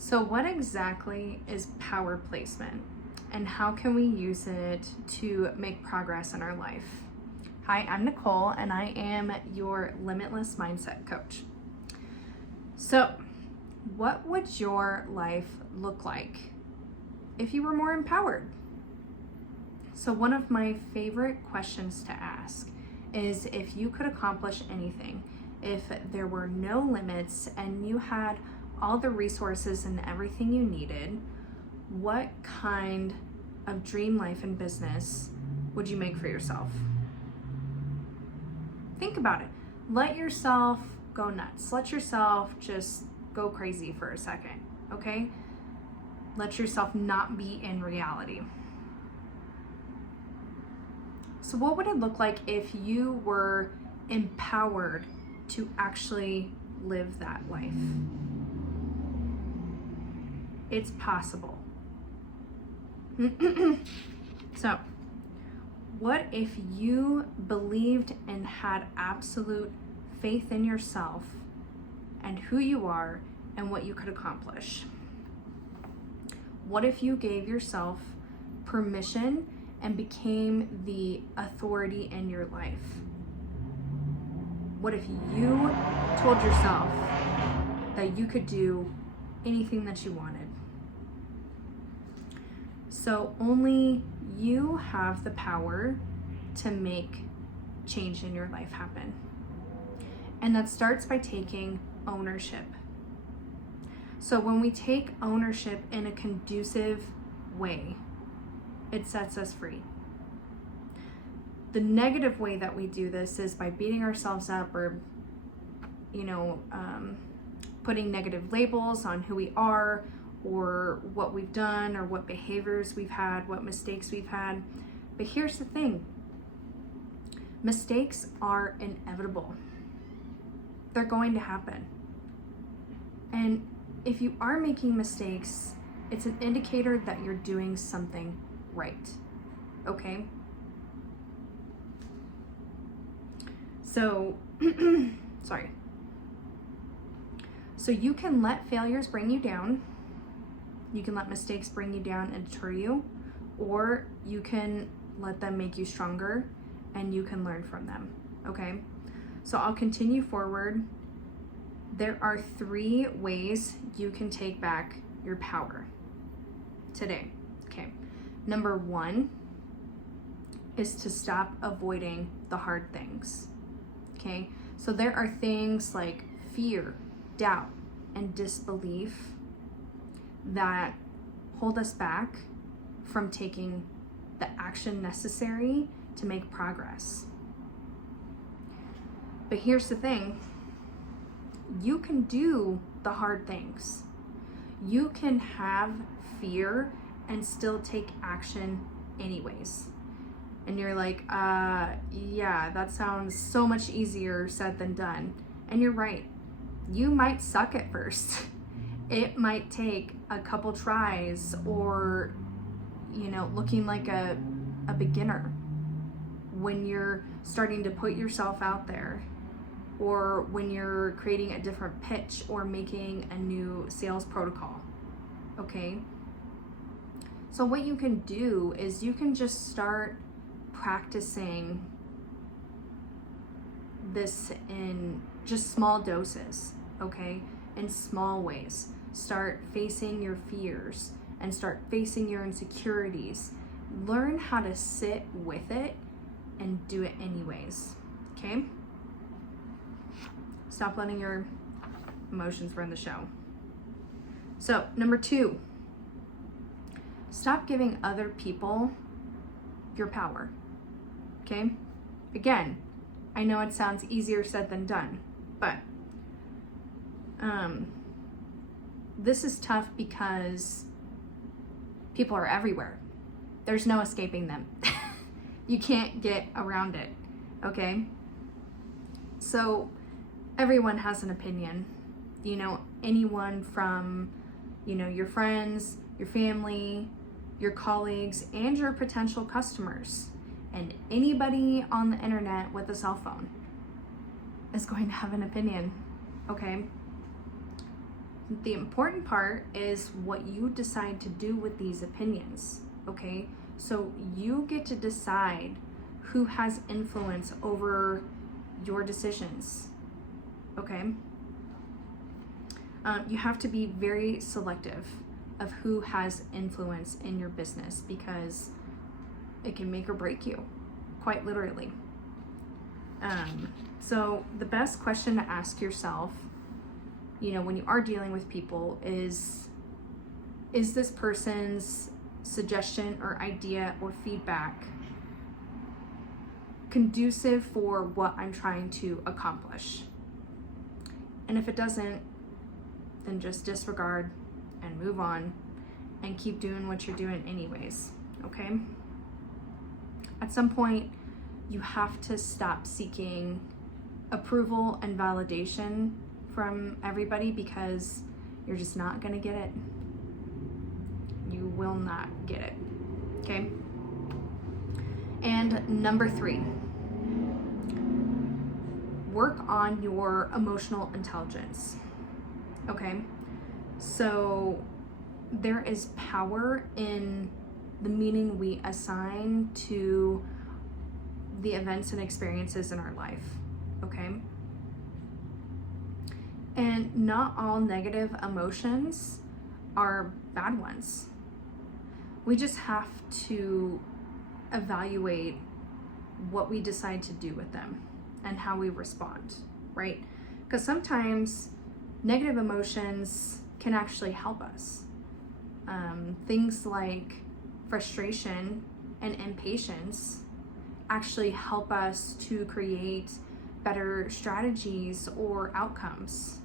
So what exactly is power placement and how can we use it to make progress in our life? Hi, I'm Nicole and I am your Limitless Mindset Coach. So what would your life look like if you were more empowered? So one of my favorite questions to ask is if you could accomplish anything, if there were no limits and you had all the resources and everything you needed, what kind of dream life and business would you make for yourself? Think about it. Let yourself go nuts. Let yourself just go crazy for a second, okay? Let yourself not be in reality. So what would it look like if you were empowered to actually live that life? It's possible. So, what if you believed and had absolute faith in yourself and who you are and what you could accomplish? What if you gave yourself permission and became the authority in your life? What if you told yourself that you could do anything that you wanted? So only you have the power to make change in your life happen. And that starts by taking ownership. So when we take ownership in a conducive way, it sets us free. The negative way that we do this is by beating ourselves up or, putting negative labels on who we are or what we've done or what behaviors we've had, what mistakes we've had. But here's the thing. Mistakes are inevitable. They're going to happen. And if you are making mistakes, it's an indicator that you're doing something right. Okay? So, sorry. So you can let failures bring you down. You can let mistakes bring you down and deter you, or you can let them make you stronger and you can learn from them. Okay? So I'll continue forward. There are 3 ways you can take back your power today. Okay. Number 1 is to stop avoiding the hard things. Okay. So there are things like fear, doubt, and disbelief that hold us back from taking the action necessary to make progress. But here's the thing. You can do the hard things. You can have fear and still take action anyways. And you're like, yeah, that sounds so much easier said than done. And you're right. You might suck at first. It might take a couple tries or, looking like a beginner when you're starting to put yourself out there, or when you're creating a different pitch or making a new sales protocol. Okay? So what you can do is you can just start practicing this in just small doses, okay? In small ways. Start facing your fears and start facing your insecurities. Learn how to sit with it and do it anyways, okay? Stop letting your emotions run the show. So, number 2, stop giving other people your power, okay? Again, I know it sounds easier said than done, but this is tough because people are everywhere. There's no escaping them. You can't get around it, okay? So everyone has an opinion. Anyone from, your friends, your family, your colleagues, and your potential customers, and anybody on the internet with a cell phone is going to have an opinion, okay? The important part is what you decide to do with these opinions, okay? So you get to decide who has influence over your decisions, okay? You have to be very selective of who has influence in your business, because it can make or break you, quite literally. So the best question to ask yourself, when you are dealing with people is this person's suggestion or idea or feedback conducive for what I'm trying to accomplish? And if it doesn't, then just disregard and move on and keep doing what you're doing anyways, okay? At some point, you have to stop seeking approval and validation from everybody, because you're just not gonna get it. You will not get it, okay? And number 3, work on your emotional intelligence, okay? So there is power in the meaning we assign to the events and experiences in our life, okay? And not all negative emotions are bad ones. We just have to evaluate what we decide to do with them and how we respond, right? Because sometimes negative emotions can actually help us. Things like frustration and impatience actually help us to create better strategies or outcomes.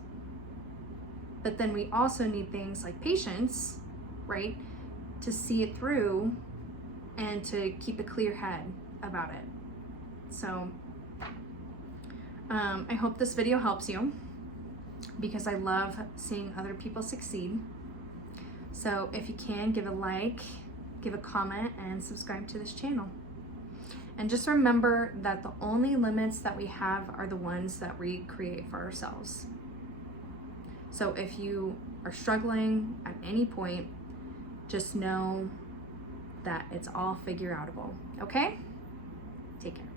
But then we also need things like patience, right, to see it through and to keep a clear head about it. So I hope this video helps you, because I love seeing other people succeed. So if you can, give a like, give a comment, and subscribe to this channel. And just remember that the only limits that we have are the ones that we create for ourselves. So if you are struggling at any point, just know that it's all figure outable, okay? Take care.